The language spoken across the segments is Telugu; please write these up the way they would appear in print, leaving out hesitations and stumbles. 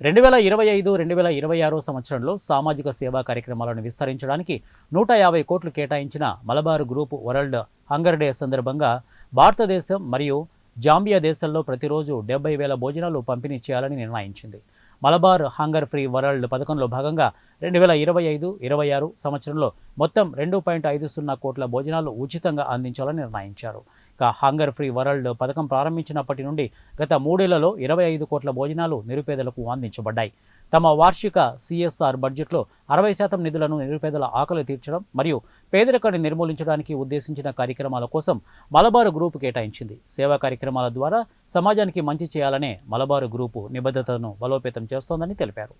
2025-2026 సంవత్సరంలో సామాజిక సేవా కార్యక్రమాలను విస్తరించడానికి 150 కోట్లు కేటాయించిన Malabar group world hunger day సందర్భంగా భారతదేశం మరియు జాంబియా దేశాల్లో ప్రతిరోజు 70,000 భోజనాలు పంపిణీ చేయాలని నిర్ణయించింది. మలబార్ హంగర్ ఫ్రీ వరల్డ్ పథకంలో భాగంగా 2025-26 సంవత్సరంలో మొత్తం 2.50 కోట్ల భోజనాలు ఉచితంగా అందించాలని నిర్ణయించారు. ఇక హంగర్ ఫ్రీ వరల్డ్ పథకం ప్రారంభించినప్పటి నుండి గత 3 ఏళ్లలో 25 కోట్ల భోజనాలు నిరుపేదలకు అందించబడ్డాయి. తమ వార్షిక CSR బడ్జెట్లో 60% నిధులను నిరుపేదల ఆకలి తీర్చడం మరియు పేదరికాన్ని నిర్మూలించడానికి ఉద్దేశించిన కార్యక్రమాల కోసం మలబార్ గ్రూప్ కేటాయించింది. సేవా కార్యక్రమాల ద్వారా సమాజానికి మంచి చేయాలనే మలబార్ గ్రూపు నిబద్ధతను బలోపేతం చేస్తోందని తెలిపారు.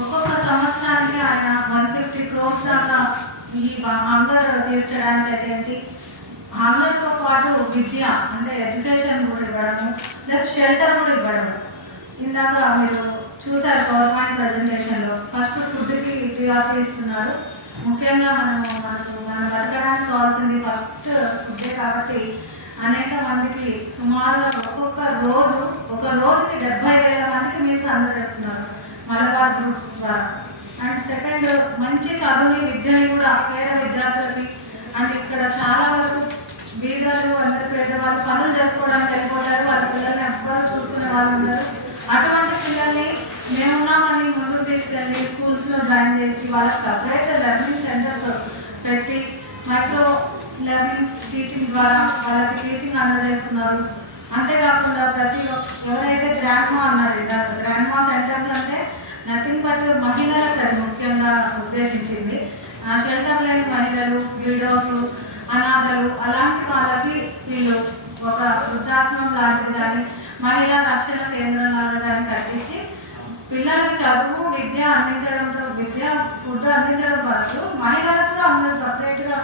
ఒక్కొక్క సంవత్సరానికి ఆయన 150 crores దాకా ఈ హంగర్ తీర్చడానికి అయితే హంగర్తో పాటు విద్య అంటే ఎడ్యుకేషన్ కూడా ఇవ్వడము ప్లస్ షెల్టర్ కూడా ఇవ్వడము. ఇందాక మీరు చూసారు గవర్నమెంట్ ప్రజెంటేషన్లో ఫస్ట్ ఫుడ్కి ప్రియారిటీ ఇస్తున్నారు. ముఖ్యంగా మనం బతకడానికి కావాల్సింది ఫస్ట్ ఫుడ్డే కాబట్టి అనేక మందికి సుమారుగా ఒక రోజుకి 70,000 మందికి మీల్స్ అందజేస్తున్నారు మలబార్ గ్రూప్స్ ద్వారా. అండ్ సెకండ్, మంచి చదువుని విద్యని కూడా పేద విద్యార్థులకి అండ్ ఇక్కడ చాలా వరకు బీదలు అందరు పేదవాళ్ళు పనులు చేసుకోవడానికి వెళ్ళిపోతారు. వాళ్ళ పిల్లల్ని ఎవ్వరు చూసుకునే వాళ్ళు ఉండరు. అటువంటి పిల్లల్ని మేమున్నామని ముందుకు తీసుకెళ్ళి స్కూల్స్లో జాయిన్ చేసి వాళ్ళకి సపరేట్ లెర్నింగ్ సెంటర్స్ పెట్టి మైక్రో లెర్నింగ్ టీచింగ్ ద్వారా వాళ్ళకి టీచింగ్ అందజేస్తున్నారు. అంతేకాకుండా ఎవరైతే గ్రాండ్మా అన్నారు, గ్రాండ్మా సెంటర్స్ అంటే నథింగ్ బట్ మహిళలకు అది ముఖ్యంగా ఉద్దేశించింది. షెల్టర్ లేని మహిళలు, విడోస్, అనాథలు అలాంటి వాళ్ళకి వీళ్ళు ఒక వృద్ధాశ్రమం లాంటిది కానీ మహిళా రక్షణ కేంద్రం లాగా కానీ కట్టించి పిల్లలకు చదువు ఫుడ్ అందించడం వరకు మహిళలకు కూడా అందరూ సపరేట్గా